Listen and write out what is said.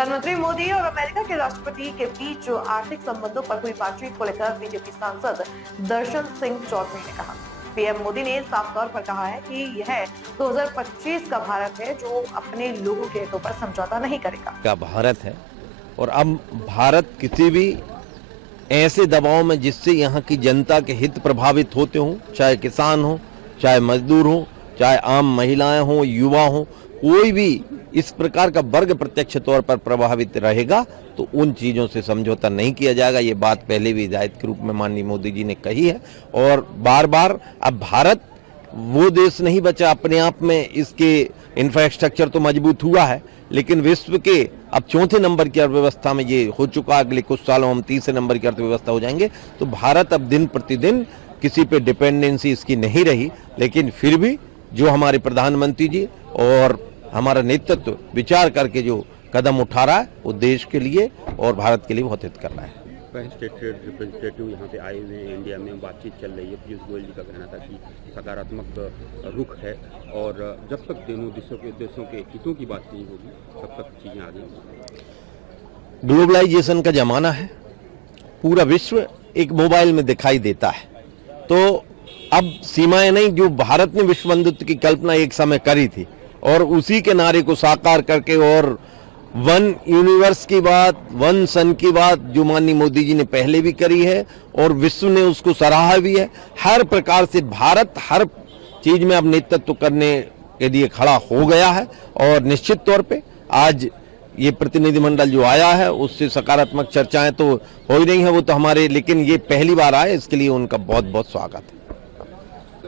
प्रधानमंत्री मोदी और अमेरिका के राष्ट्रपति के बीच जो आर्थिक संबंधों पर हुई बातचीत को लेकर बीजेपी सांसद दर्शन सिंह चौधरी ने कहा। पीएम मोदी ने साफ तौर पर कहा है कि यह 2025 का भारत है जो अपने लोगों के हितों पर समझौता नहीं करेगा। का भारत है और अब भारत किसी भी ऐसे दबाव में जिससे यहाँ की जनता के हित प्रभावित होते हों, चाहे किसान हो, चाहे मजदूर हो, चाहे आम महिलाएं हों, युवा हों, कोई भी इस प्रकार का वर्ग प्रत्यक्ष तौर पर प्रभावित रहेगा तो उन चीज़ों से समझौता नहीं किया जाएगा। ये बात पहले भी हिदायत के रूप में माननीय मोदी जी ने कही है और बार बार। अब भारत वो देश नहीं बचा अपने आप में, इसके इंफ्रास्ट्रक्चर तो मजबूत हुआ है, लेकिन विश्व के अब चौथे नंबर की अर्थव्यवस्था में ये हो चुका। अगले कुछ सालों हम तीसरे नंबर की अर्थव्यवस्था हो जाएंगे। तो भारत अब दिन प्रतिदिन किसी पे डिपेंडेंसी इसकी नहीं रही, लेकिन फिर भी जो हमारे प्रधानमंत्री जी और हमारा नेतृत्व विचार करके जो कदम उठा रहा है वो देश के लिए और भारत के लिए बहुत हित कर रहा है। स्टेट ट्रेड रिप्रेजेंटेटिव यहाँ पे आए हुए हैं, इंडिया में बातचीत चल रही है। पीयूष गोयल जी का कहना था कि सकारात्मक रुख है और जब तक दोनों देशों के हितों की बात नहीं होगी तब तक चीज़ें आगे। ग्लोबलाइजेशन का जमाना है, पूरा विश्व एक मोबाइल में दिखाई देता है, तो अब सीमाएं नहीं। जो भारत ने विश्व बंधुत्व की कल्पना एक समय करी थी और उसी के नारे को साकार करके और वन यूनिवर्स की बात, वन सन की बात जो माननीय मोदी जी ने पहले भी करी है और विश्व ने उसको सराहा भी है। हर प्रकार से भारत हर चीज में अब नेतृत्व करने के लिए खड़ा हो गया है और निश्चित तौर पे आज ये प्रतिनिधिमंडल जो आया है उससे सकारात्मक चर्चाएं तो हो ही रही हैं, वो तो हमारे, लेकिन ये पहली बार आए, इसके लिए उनका बहुत बहुत स्वागत है।